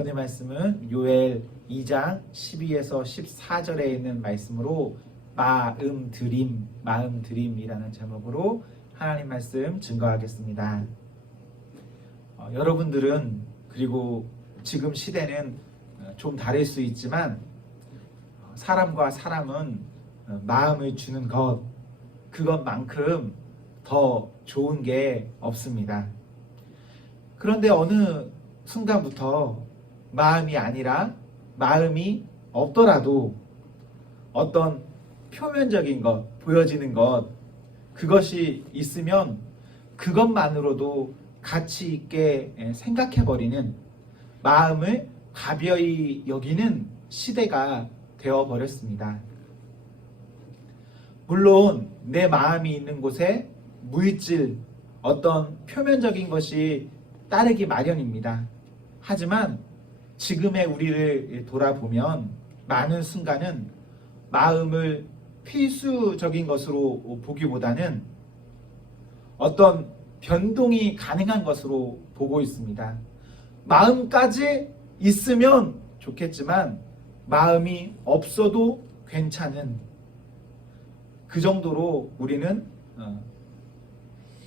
오늘 말씀은 요엘 2장 12에서 14절에 있는 말씀으로 마음드림이라는 제목으로 하나님 말씀 증거하겠습니다. 여러분들은 그리고 지금 시대는 좀 다를 수 있지만 사람과 사람은 마음을 주는 것, 그것만큼 더 좋은 게 없습니다. 그런데 어느 순간부터 마음이 아니라 마음이 없더라도 어떤 표면적인 것, 보여지는 것, 그것이 있으면 그것만으로도 가치 있게 생각해버리는, 마음을 가벼이 여기는 시대가 되어버렸습니다. 물론 내 마음이 있는 곳에 물질, 어떤 표면적인 것이 따르기 마련입니다. 하지만 지금의 우리를 돌아보면 많은 순간은 마음을 필수적인 것으로 보기보다는 어떤 변동이 가능한 것으로 보고 있습니다. 마음까지 있으면 좋겠지만 마음이 없어도 괜찮은, 그 정도로 우리는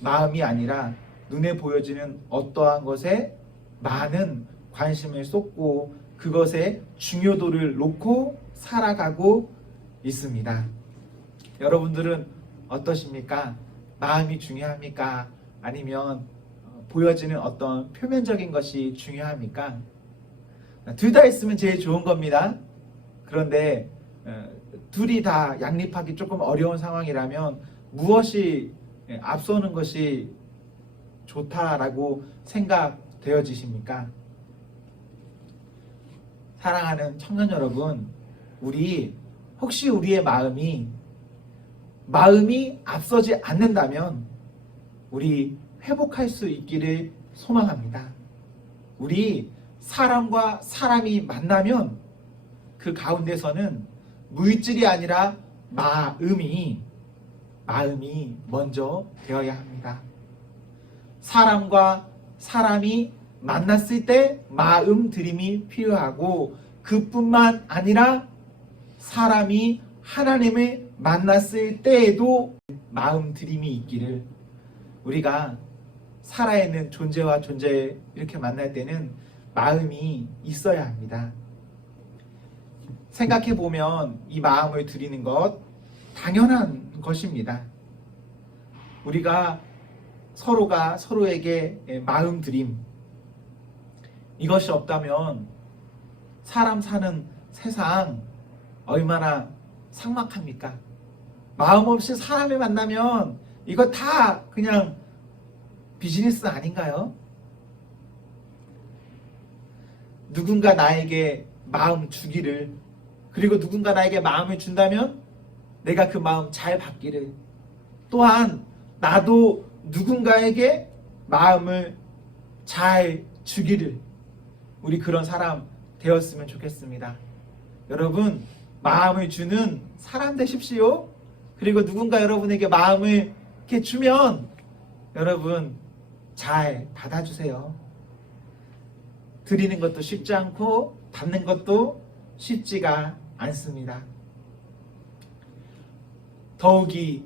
마음이 아니라 눈에 보여지는 어떠한 것에 많은 관심을 쏟고 그것의 중요도를 놓고 살아가고 있습니다. 여러분들은 어떠십니까? 마음이 중요합니까? 아니면 보여지는 어떤 표면적인 것이 중요합니까? 둘 다 있으면 제일 좋은 겁니다. 그런데 둘이 다 양립하기 조금 어려운 상황이라면 무엇이 앞서는 것이 좋다라고 생각되어지십니까? 사랑하는 청년 여러분, 혹시 우리의 마음이 앞서지 않는다면 우리 회복할 수 있기를 소망합니다. 우리 사람과 사람이 만나면 그 가운데서는 물질이 아니라 마음이 먼저 되어야 합니다. 사람과 사람이 만났을 때 마음드림이 필요하고, 그뿐만 아니라 사람이 하나님을 만났을 때에도 마음드림이 있기를, 우리가 살아있는 존재와 존재 이렇게 만날 때는 마음이 있어야 합니다. 생각해보면 이 마음을 드리는 것 당연한 것입니다. 우리가 서로가 서로에게 마음드림, 이것이 없다면 사람 사는 세상 얼마나 삭막합니까? 마음 없이 사람을 만나면 이거 다 그냥 비즈니스 아닌가요? 누군가 나에게 마음 주기를, 그리고 누군가 나에게 마음을 준다면 내가 그 마음 잘 받기를, 또한 나도 누군가에게 마음을 잘 주기를, 우리 그런 사람 되었으면 좋겠습니다. 여러분, 마음을 주는 사람 되십시오. 그리고 누군가 여러분에게 마음을 이렇게 주면 여러분 잘 받아주세요. 드리는 것도 쉽지 않고 받는 것도 쉽지가 않습니다. 더욱이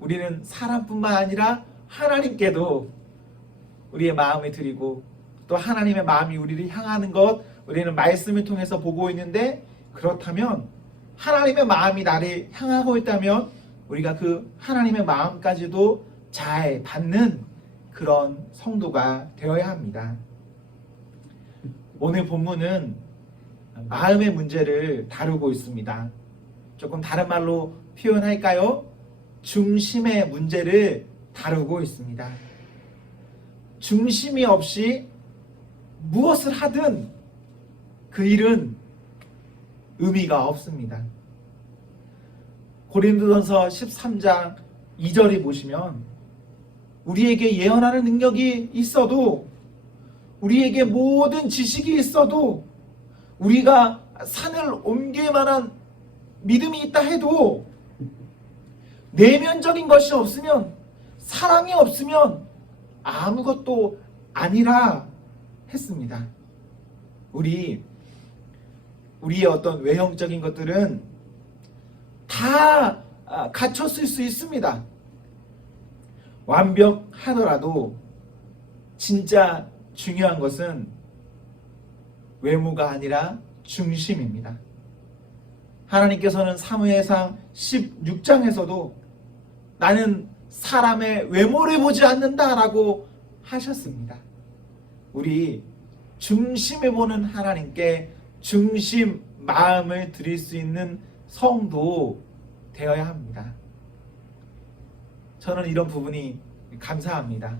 우리는 사람뿐만 아니라 하나님께도 우리의 마음을 드리고, 또 하나님의 마음이 우리를 향하는 것 우리는 말씀을 통해서 보고 있는데, 그렇다면 하나님의 마음이 나를 향하고 있다면 우리가 그 하나님의 마음까지도 잘 받는 그런 성도가 되어야 합니다. 오늘 본문은 마음의 문제를 다루고 있습니다. 조금 다른 말로 표현할까요? 중심의 문제를 다루고 있습니다. 중심이 없이 무엇을 하든 그 일은 의미가 없습니다. 고린도전서 13장 2절에 보시면 우리에게 예언하는 능력이 있어도, 우리에게 모든 지식이 있어도, 우리가 산을 옮길 만한 믿음이 있다 해도 내면적인 것이 없으면, 사랑이 없으면 아무것도 아니라 했습니다. 우리의 어떤 외형적인 것들은 다 갖췄을 수 있습니다. 완벽하더라도 진짜 중요한 것은 외모가 아니라 중심입니다. 하나님께서는 사무엘상 16장에서도 나는 사람의 외모를 보지 않는다라고 하셨습니다. 우리 중심을 보는 하나님께 중심 마음을 드릴 수 있는 성도 되어야 합니다. 저는 이런 부분이 감사합니다.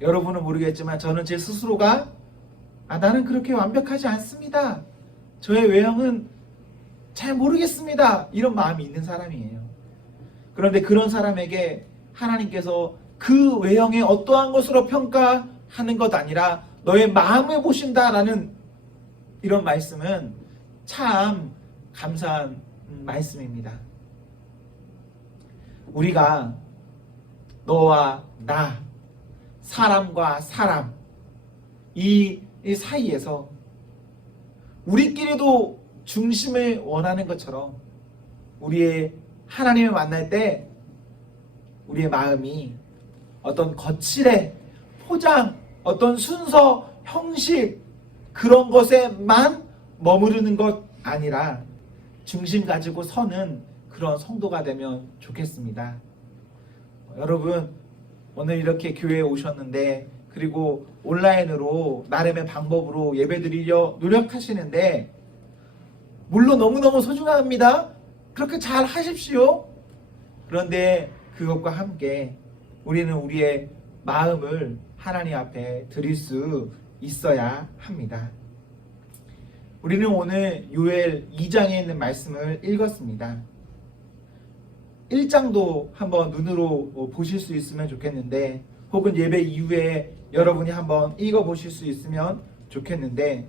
여러분은 모르겠지만 저는 제 스스로가 나는 그렇게 완벽하지 않습니다. 저의 외형은 잘 모르겠습니다. 이런 마음이 있는 사람이에요. 그런데 그런 사람에게 하나님께서 그 외형의 어떠한 것으로 평가하는 것 아니라 너의 마음을 보신다라는 이런 말씀은 참 감사한 말씀입니다. 우리가 너와 나, 사람과 사람 이 사이에서 우리끼리도 중심을 원하는 것처럼 우리의 하나님을 만날 때 우리의 마음이 어떤 거칠의 포장, 어떤 순서, 형식 그런 것에만 머무르는 것 아니라 중심 가지고 서는 그런 성도가 되면 좋겠습니다. 여러분 오늘 이렇게 교회에 오셨는데 그리고 온라인으로 나름의 방법으로 예배드리려 노력하시는데 물론 너무너무 소중합니다. 그렇게 잘 하십시오. 그런데 그것과 함께 우리는 우리의 마음을 하나님 앞에 드릴 수 있어야 합니다. 우리는 오늘 요엘 2장에 있는 말씀을 읽었습니다. 1장도 한번 눈으로 보실 수 있으면 좋겠는데 혹은 예배 이후에 여러분이 한번 읽어보실 수 있으면 좋겠는데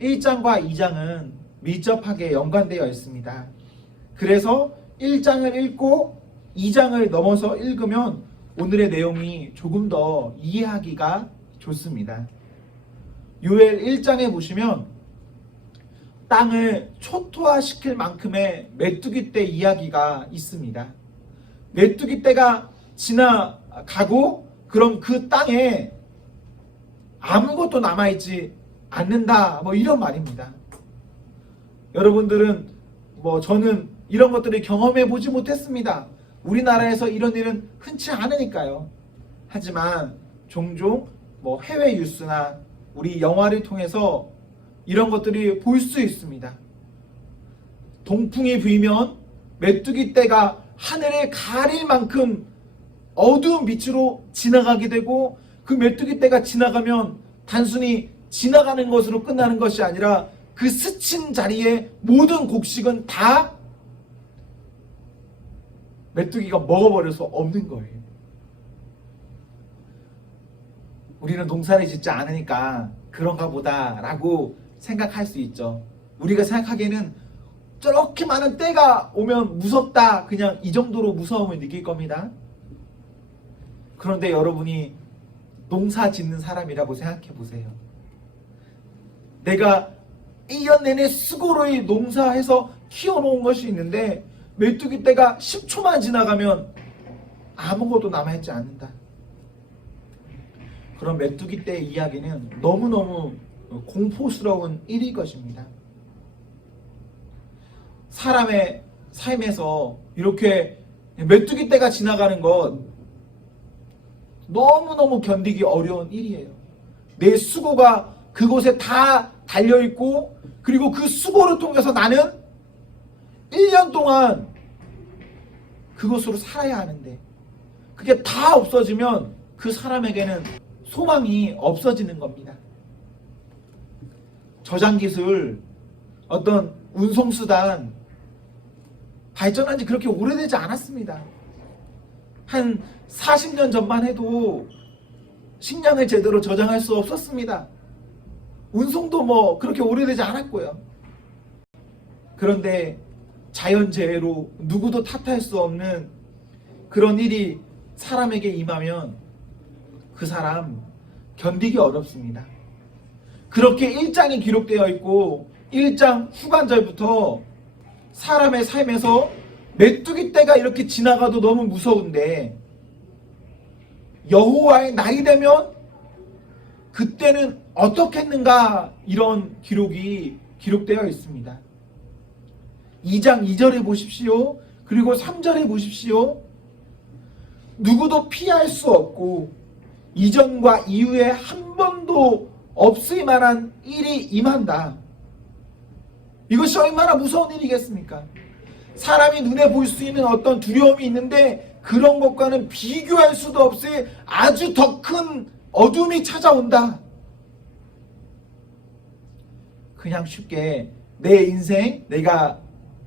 1장과 2장은 밀접하게 연관되어 있습니다. 그래서 1장을 읽고 2장을 넘어서 읽으면 오늘의 내용이 조금 더 이해하기가 좋습니다. 요엘 1장에 보시면 땅을 초토화시킬 만큼의 메뚜기 떼 이야기가 있습니다. 메뚜기 떼가 지나가고 그럼 그 땅에 아무것도 남아있지 않는다 이런 말입니다. 여러분들은 저는 이런 것들을 경험해 보지 못했습니다. 우리나라에서 이런 일은 흔치 않으니까요. 하지만 종종 해외 뉴스나 우리 영화를 통해서 이런 것들이 볼 수 있습니다. 동풍이 불면 메뚜기 떼가 하늘을 가릴 만큼 어두운 빛으로 지나가게 되고 그 메뚜기 떼가 지나가면 단순히 지나가는 것으로 끝나는 것이 아니라 그 스친 자리에 모든 곡식은 다 메뚜기가 먹어버려서 없는 거예요. 우리는 농사를 짓지 않으니까 그런가 보다라고 생각할 수 있죠. 우리가 생각하기에는 저렇게 많은 때가 오면 무섭다, 그냥 이 정도로 무서움을 느낄 겁니다. 그런데 여러분이 농사 짓는 사람이라고 생각해 보세요. 내가 1년 내내 수고로 농사해서 키워놓은 것이 있는데 메뚜기 떼가 10초만 지나가면 아무것도 남아있지 않는다. 그런 메뚜기 떼의 이야기는 너무너무 공포스러운 일일 것입니다. 사람의 삶에서 이렇게 메뚜기 떼가 지나가는 것 너무너무 견디기 어려운 일이에요. 내 수고가 그곳에 다 달려있고 그리고 그 수고를 통해서 나는 1년 동안 그것으로 살아야 하는데 그게 다 없어지면 그 사람에게는 소망이 없어지는 겁니다. 저장기술, 어떤 운송수단 발전한 지 그렇게 오래되지 않았습니다. 한 40년 전만 해도 식량을 제대로 저장할 수 없었습니다. 운송도 그렇게 오래되지 않았고요. 그런데 자연재해로 누구도 탓할 수 없는 그런 일이 사람에게 임하면 그 사람 견디기 어렵습니다. 그렇게 1장에 기록되어 있고 1장 후반절부터 사람의 삶에서 메뚜기 떼가 이렇게 지나가도 너무 무서운데 여호와의 날이 되면 그때는 어떻겠는가, 이런 기록이 기록되어 있습니다. 2장 2절에 보십시오. 그리고 3절에 보십시오. 누구도 피할 수 없고 이전과 이후에 한 번도 없을 만한 일이 임한다. 이것이 얼마나 무서운 일이겠습니까? 사람이 눈에 볼 수 있는 어떤 두려움이 있는데 그런 것과는 비교할 수도 없을 아주 더 큰 어둠이 찾아온다. 그냥 쉽게 내 인생, 내가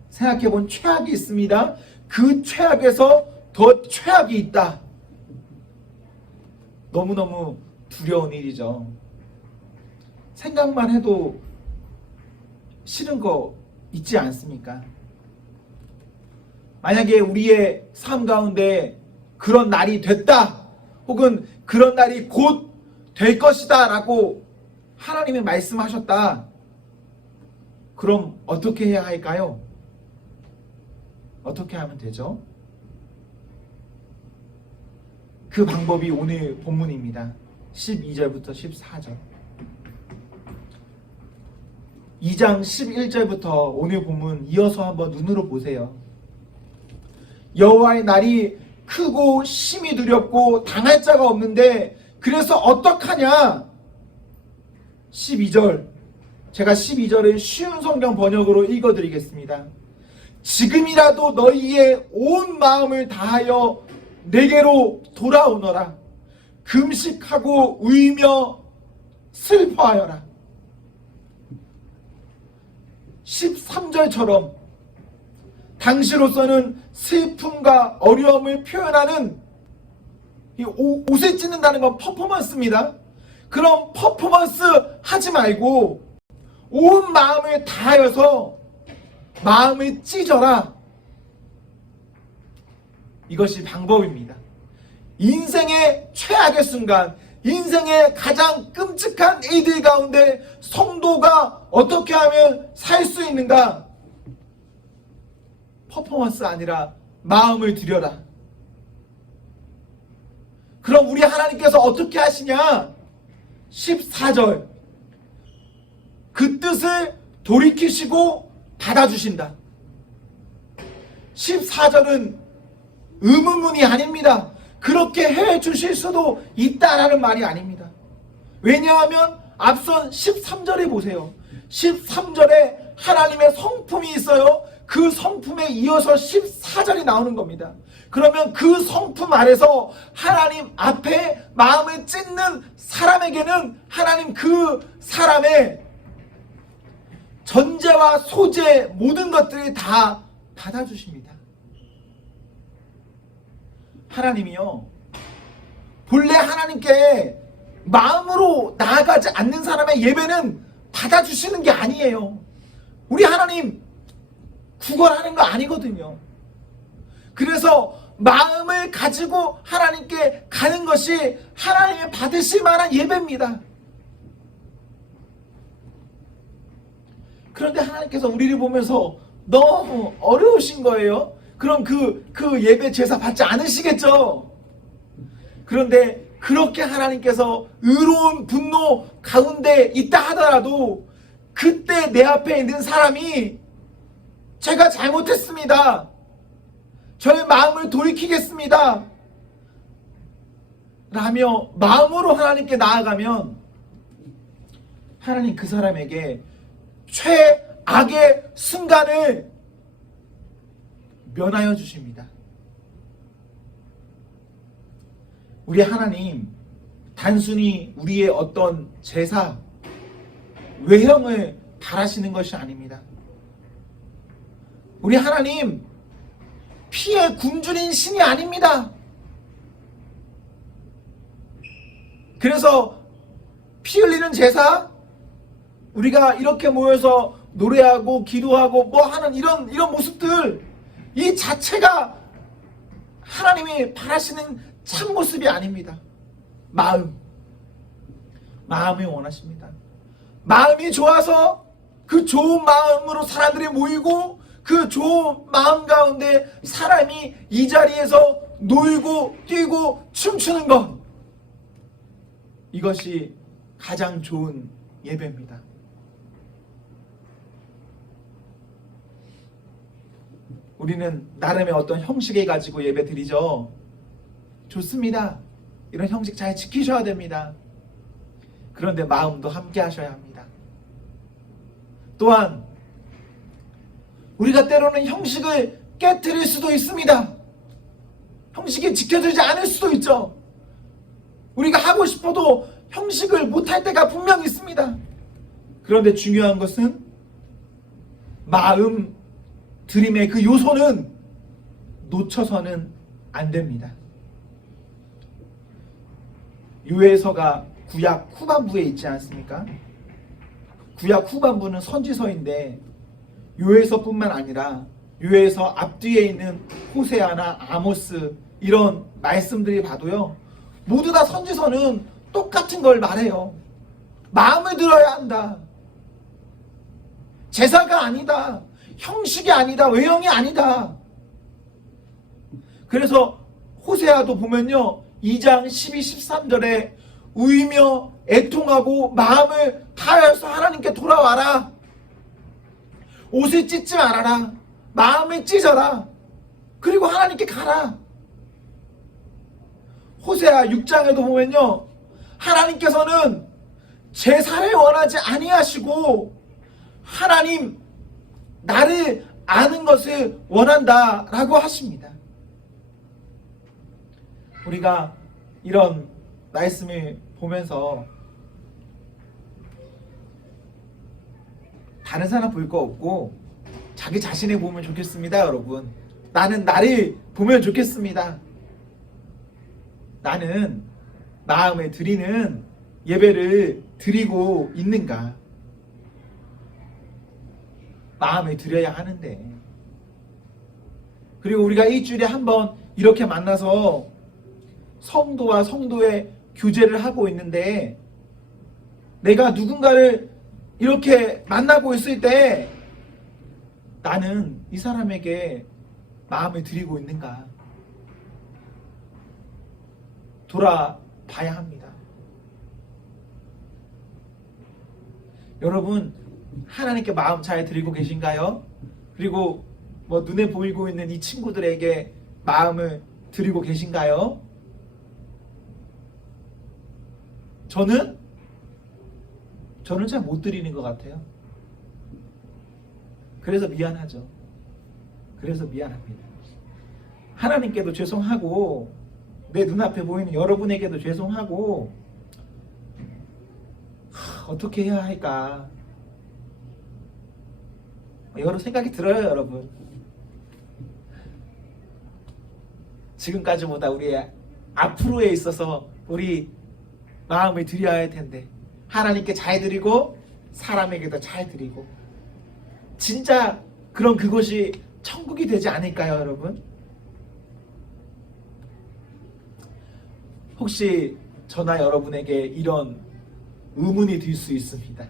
생각해본 최악이 있습니다. 그 최악에서 더 최악이 있다. 너무너무 두려운 일이죠. 생각만 해도 싫은 거 있지 않습니까? 만약에 우리의 삶 가운데 그런 날이 됐다, 혹은 그런 날이 곧 될 것이다 라고 하나님이 말씀하셨다. 그럼 어떻게 해야 할까요? 어떻게 하면 되죠? 그 방법이 오늘 본문입니다. 12절부터 14절. 2장 11절부터 오늘 본문 이어서 한번 눈으로 보세요. 여호와의 날이 크고 심히 두렵고 당할 자가 없는데 그래서 어떡하냐? 12절. 제가 12절을 쉬운 성경 번역으로 읽어드리겠습니다. 지금이라도 너희의 온 마음을 다하여 내게로 돌아오너라. 금식하고 울며 슬퍼하여라. 13절처럼 당시로서는 슬픔과 어려움을 표현하는, 옷을 찢는다는 건 퍼포먼스입니다. 그럼 퍼포먼스 하지 말고 온 마음을 다하여서 마음을 찢어라. 이것이 방법입니다. 인생의 최악의 순간, 인생의 가장 끔찍한 일들 가운데 성도가 어떻게 하면 살 수 있는가? 퍼포먼스 아니라 마음을 들여라. 그럼 우리 하나님께서 어떻게 하시냐? 14절. 그 뜻을 돌이키시고 받아주신다. 14절은 의문문이 아닙니다. 그렇게 해주실 수도 있다라는 말이 아닙니다. 왜냐하면 앞선 13절에 보세요. 13절에 하나님의 성품이 있어요. 그 성품에 이어서 14절이 나오는 겁니다. 그러면 그 성품 아래서 하나님 앞에 마음을 찢는 사람에게는 하나님 그 사람의 전제와 소재 모든 것들을 다 받아주십니다. 하나님이요, 본래 하나님께 마음으로 나아가지 않는 사람의 예배는 받아주시는 게 아니에요. 우리 하나님 구걸하는 거 아니거든요. 그래서 마음을 가지고 하나님께 가는 것이 하나님이 받으실 만한 예배입니다. 그런데 하나님께서 우리를 보면서 너무 어려우신 거예요. 그럼 그 예배 제사 받지 않으시겠죠? 그런데 그렇게 하나님께서 의로운 분노 가운데 있다 하더라도 그때 내 앞에 있는 사람이 제가 잘못했습니다. 저의 마음을 돌이키겠습니다. 라며 마음으로 하나님께 나아가면 하나님 그 사람에게 최악의 순간을 면하여 주십니다. 우리 하나님 단순히 우리의 어떤 제사, 외형을 바라시는 것이 아닙니다. 우리 하나님 피의 굶주린 신이 아닙니다. 그래서 피 흘리는 제사, 우리가 이렇게 모여서 노래하고 기도하고 뭐 하는 이런 모습들, 이 자체가 하나님이 바라시는 참모습이 아닙니다. 마음을 원하십니다. 마음이 좋아서 그 좋은 마음으로 사람들이 모이고 그 좋은 마음 가운데 사람이 이 자리에서 놀고 뛰고 춤추는 것, 이것이 가장 좋은 예배입니다. 우리는 나름의 어떤 형식을 가지고 예배 드리죠. 좋습니다. 이런 형식 잘 지키셔야 됩니다. 그런데 마음도 함께 하셔야 합니다. 또한 우리가 때로는 형식을 깨트릴 수도 있습니다. 형식이 지켜지지 않을 수도 있죠. 우리가 하고 싶어도 형식을 못할 때가 분명히 있습니다. 그런데 중요한 것은 마음 드림의 그 요소는 놓쳐서는 안 됩니다. 요에서가 구약 후반부에 있지 않습니까? 구약 후반부는 선지서인데 요에서뿐만 아니라 요에서 앞뒤에 있는 호세아나 아모스 이런 말씀들이 봐도요, 모두 다 선지서는 똑같은 걸 말해요. 마음을 들어야 한다. 제사가 아니다. 형식이 아니다. 외형이 아니다. 그래서 호세아도 보면요, 2장 12, 13절에 울며 애통하고 마음을 다해서 하나님께 돌아와라. 옷을 찢지 말아라. 마음을 찢어라. 그리고 하나님께 가라. 호세아 6장에도 보면요, 하나님께서는 제사를 원하지 아니하시고 하나님 나를 아는 것을 원한다라고 하십니다. 우리가 이런 말씀을 보면서 다른 사람 볼 거 없고 자기 자신을 보면 좋겠습니다. 여러분, 나는 나를 보면 좋겠습니다. 나는 마음에 드리는 예배를 드리고 있는가? 마음에 드려야 하는데. 그리고 우리가 일주일에 한 번 이렇게 만나서 성도와 성도의 교제를 하고 있는데, 내가 누군가를 이렇게 만나고 있을 때 나는 이 사람에게 마음을 드리고 있는가? 돌아봐야 합니다. 여러분, 하나님께 마음 잘 드리고 계신가요? 그리고 뭐 눈에 보이고 있는 이 친구들에게 마음을 드리고 계신가요? 저는 잘 못 드리는 것 같아요. 그래서 미안하죠. 그래서 미안합니다. 하나님께도 죄송하고 내 눈앞에 보이는 여러분에게도 죄송하고, 어떻게 해야 할까 여러 생각이 들어요. 여러분, 지금까지보다 우리 앞으로에 있어서 우리 마음을 드려야 할 텐데, 하나님께 잘 드리고 사람에게도 잘 드리고, 진짜 그런 그것이 천국이 되지 않을까요? 여러분, 혹시 저나 여러분에게 이런 의문이 들 수 있습니다.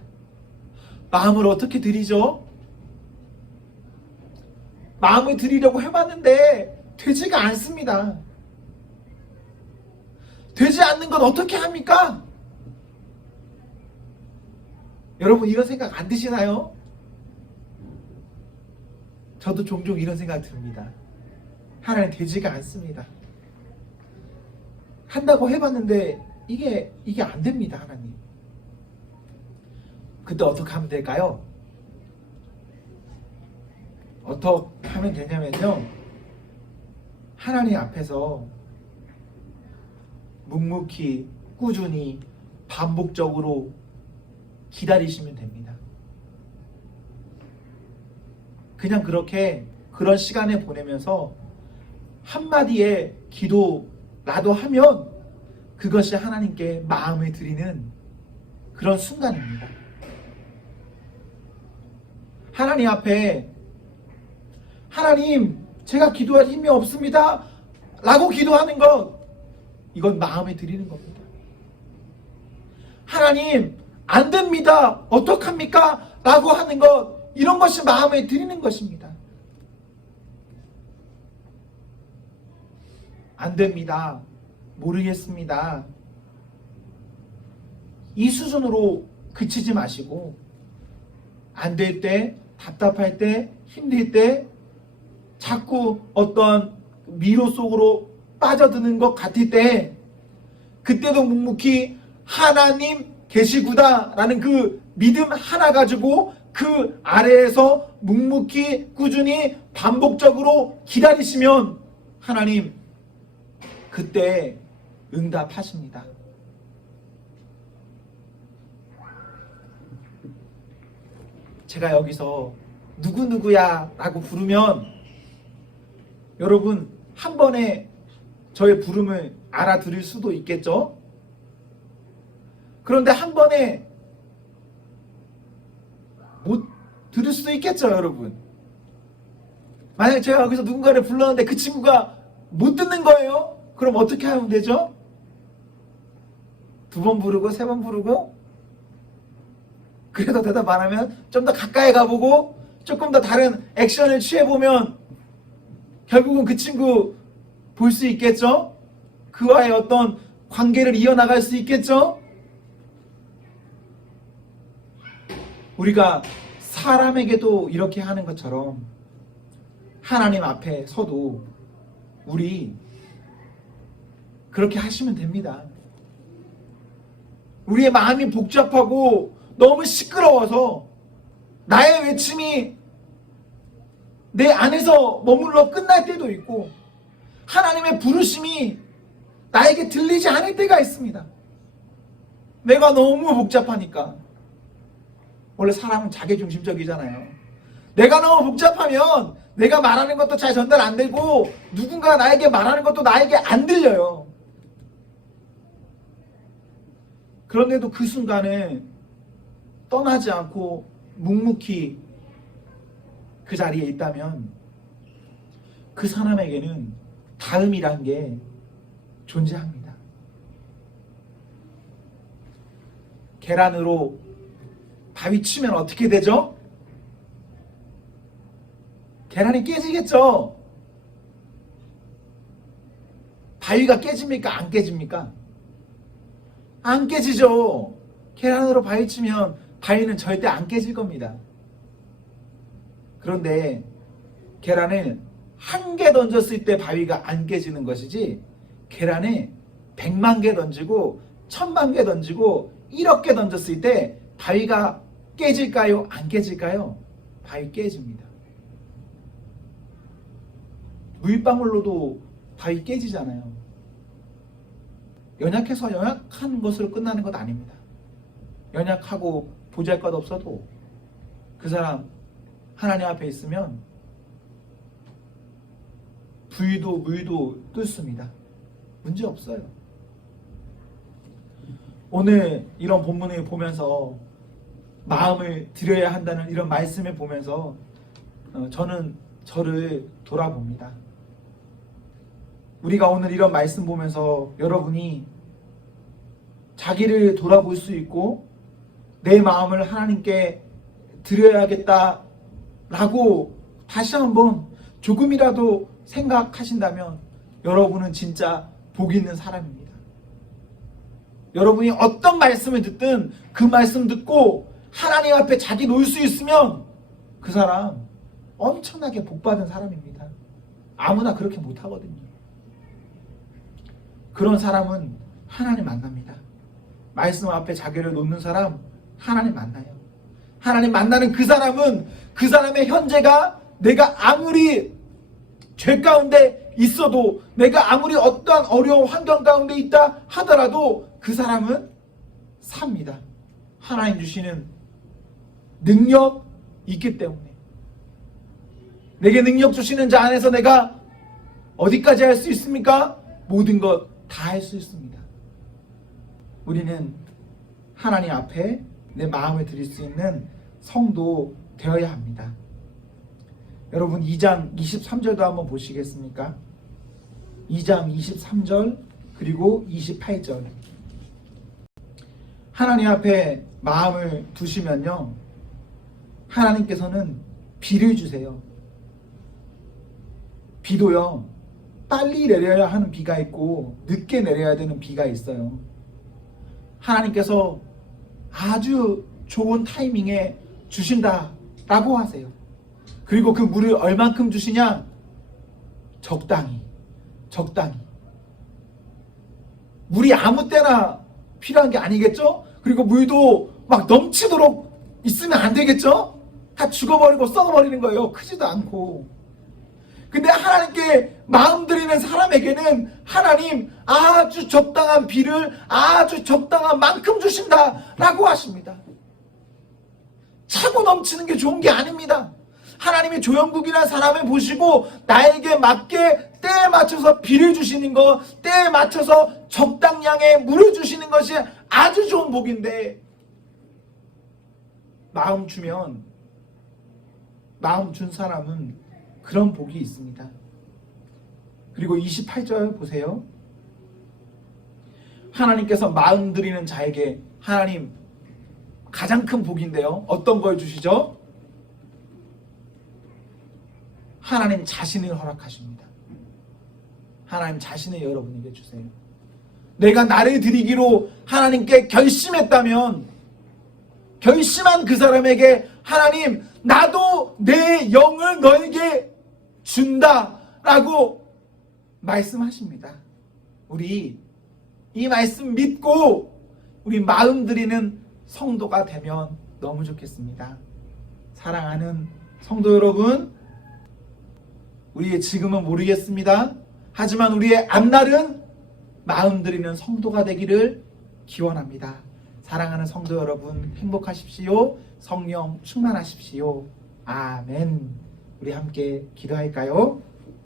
마음을 어떻게 드리죠? 마음을 드리려고 해봤는데 되지가 않습니다. 되지 않는 건 어떻게 합니까? 여러분, 이런 생각 안 드시나요? 저도 종종 이런 생각 듭니다. 하나님, 되지가 않습니다. 한다고 해봤는데 이게 안 됩니다. 하나님, 그때 어떻게 하면 될까요? 어떻게 하면 되냐면요, 하나님 앞에서 묵묵히 꾸준히 반복적으로 기다리시면 됩니다. 그냥 그렇게 그런 시간을 보내면서 한마디의 기도라도 하면 그것이 하나님께 마음을 드리는 그런 순간입니다. 하나님 앞에, 하나님, 제가 기도할 힘이 없습니다 라고 기도하는 것, 이건 마음을 드리는 겁니다. 하나님, 안 됩니다. 어떡합니까? 라고 하는 것, 이런 것이 마음에 드리는 것입니다. 안 됩니다. 모르겠습니다. 이 수준으로 그치지 마시고, 안 될 때, 답답할 때, 힘들 때, 자꾸 어떤 미로 속으로 빠져드는 것 같을 때, 그때도 묵묵히 하나님 계시구나 라는 그 믿음 하나 가지고 그 아래에서 묵묵히 꾸준히 반복적으로 기다리시면 하나님 그때 응답하십니다. 제가 여기서 누구누구야 라고 부르면 여러분 한 번에 저의 부름을 알아들을 수도 있겠죠? 그런데 한 번에 못 들을 수도 있겠죠, 여러분? 만약에 제가 여기서 누군가를 불렀는데 그 친구가 못 듣는 거예요? 그럼 어떻게 하면 되죠? 2번 부르고 3번 부르고 그래도 대답 안 하면 좀 더 가까이 가보고 조금 더 다른 액션을 취해보면 결국은 그 친구 볼 수 있겠죠? 그와의 어떤 관계를 이어나갈 수 있겠죠? 우리가 사람에게도 이렇게 하는 것처럼 하나님 앞에 서도 우리 그렇게 하시면 됩니다. 우리의 마음이 복잡하고 너무 시끄러워서 나의 외침이 내 안에서 머물러 끝날 때도 있고 하나님의 부르심이 나에게 들리지 않을 때가 있습니다. 내가 너무 복잡하니까. 원래 사람은 자기중심적이잖아요. 내가 너무 복잡하면 내가 말하는 것도 잘 전달 안 되고 누군가 나에게 말하는 것도 나에게 안 들려요. 그런데도 그 순간에 떠나지 않고 묵묵히 그 자리에 있다면 그 사람에게는 다음이란 게 존재합니다. 계란으로 바위 치면 어떻게 되죠? 계란이 깨지겠죠? 바위가 깨집니까? 안 깨집니까? 안 깨지죠. 계란으로 바위 치면 바위는 절대 안 깨질 겁니다. 그런데 계란을 1개 던졌을 때 바위가 안 깨지는 것이지 계란을 100만 개 던지고 1000만 개 던지고 1억 개 던졌을 때 바위가 깨질까요? 안 깨질까요? 바위 깨집니다. 물방울로도 바위 깨지잖아요. 연약해서 연약한 것으로 끝나는 것 아닙니다. 연약하고 보잘것없어도 그 사람 하나님 앞에 있으면 불도 물도 뚫습니다. 문제 없어요. 오늘 이런 본문을 보면서 마음을 들여야 한다는 이런 말씀을 보면서 저는 저를 돌아봅니다. 우리가 오늘 이런 말씀 보면서 여러분이 자기를 돌아볼 수 있고 내 마음을 하나님께 드려야겠다라고 다시 한번 조금이라도 생각하신다면 여러분은 진짜 복 있는 사람입니다. 여러분이 어떤 말씀을 듣든 그 말씀 듣고 하나님 앞에 자기 놓을 수 있으면 그 사람 엄청나게 복받은 사람입니다. 아무나 그렇게 못하거든요. 그런 사람은 하나님 만납니다. 말씀 앞에 자기를 놓는 사람 하나님 만나요. 하나님 만나는 그 사람은 그 사람의 현재가 내가 아무리 죄 가운데 있어도 내가 아무리 어떠한 어려운 환경 가운데 있다 하더라도 그 사람은 삽니다. 하나님 주시는 능력 있기 때문에 내게 능력 주시는 자 안에서 내가 어디까지 할 수 있습니까? 모든 것 다 할 수 있습니다. 우리는 하나님 앞에 내 마음을 드릴 수 있는 성도 되어야 합니다. 여러분 2장 23절도 한번 보시겠습니까? 2장 23절 그리고 28절 하나님 앞에 마음을 두시면요, 하나님께서는 비를 주세요. 비도요, 빨리 내려야 하는 비가 있고 늦게 내려야 되는 비가 있어요. 하나님께서 아주 좋은 타이밍에 주신다라고 하세요. 그리고 그 물을 얼만큼 주시냐? 적당히. 물이 아무 때나 필요한 게 아니겠죠? 그리고 물도 막 넘치도록 있으면 안 되겠죠? 다 죽어버리고 썩어버리는 거예요. 크지도 않고. 근데 하나님께 마음 드리는 사람에게는 하나님 아주 적당한 비를 아주 적당한 만큼 주신다라고 하십니다. 차고 넘치는 게 좋은 게 아닙니다. 하나님이 조영국이라는 사람을 보시고 나에게 맞게 때에 맞춰서 비를 주시는 것, 때에 맞춰서 적당량의 물을 주시는 것이 아주 좋은 복인데, 마음 주면, 마음 준 사람은 그런 복이 있습니다. 그리고 28절 보세요. 하나님께서 마음 드리는 자에게 하나님 가장 큰 복인데요, 어떤 걸 주시죠? 하나님 자신을 허락하십니다. 하나님 자신을 여러분에게 주세요. 내가 나를 드리기로 하나님께 결심했다면, 결심한 그 사람에게 하나님 나도 내 영을 너에게 준다라고 말씀하십니다. 우리 이 말씀 믿고 우리 마음 드리는 성도가 되면 너무 좋겠습니다. 사랑하는 성도 여러분, 우리의 지금은 모르겠습니다. 하지만 우리의 앞날은 마음 드리는 성도가 되기를 기원합니다. 사랑하는 성도 여러분, 행복하십시오. 성령 충만하십시오. 아멘. 우리 함께 기도할까요?